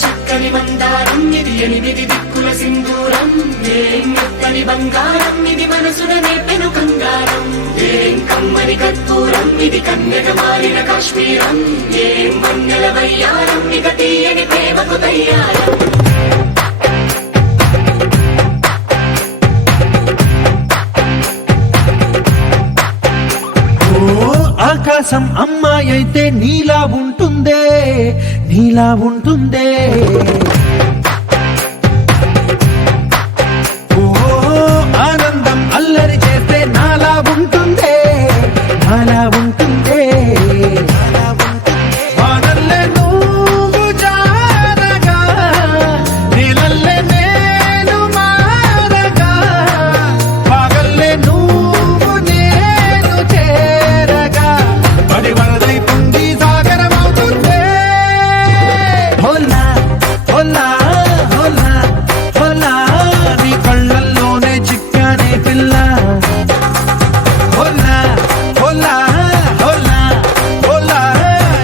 చక్కని మందారం ఇది ఎనిమిది దిక్కుల సింధూరం ఏం మెత్తని బంగారం ఇది మనసున నేపెను కంగారం ఏం కమ్మని కర్పూరం ఇది కన్నెగ మారిన కాశ్మీరం ఏం వన్నెల వయ్యారం ఇక తీయని ప్రేమకు తయ్యారం ఆకాశం అమ్మాయి అయితే నీలా ఉంటుందే నీలా ఉంటుందే ఓ ఆనందం అల్లరి చేస్తే నాలా ఉంటుందే నాలా ఉంటుందే వానల్లే నువ్వు జారగా నీలల్లే నేను మారగా పగల్లే నువ్వు నేను చేరగా పడి వరదై పొంగి సాగరమవుతుందే హోలా హోలా హోలా హోలా నీ కళ్ళల్లోనే చిక్కానే పిల్ల హోలా హోలా హోలా హోలా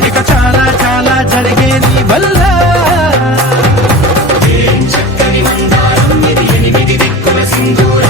ఇక చాలా చాలా జరిగే నీ వల్ల చక్కని మందారం ఇది ఎనిమిది దిక్కుల సింధూరం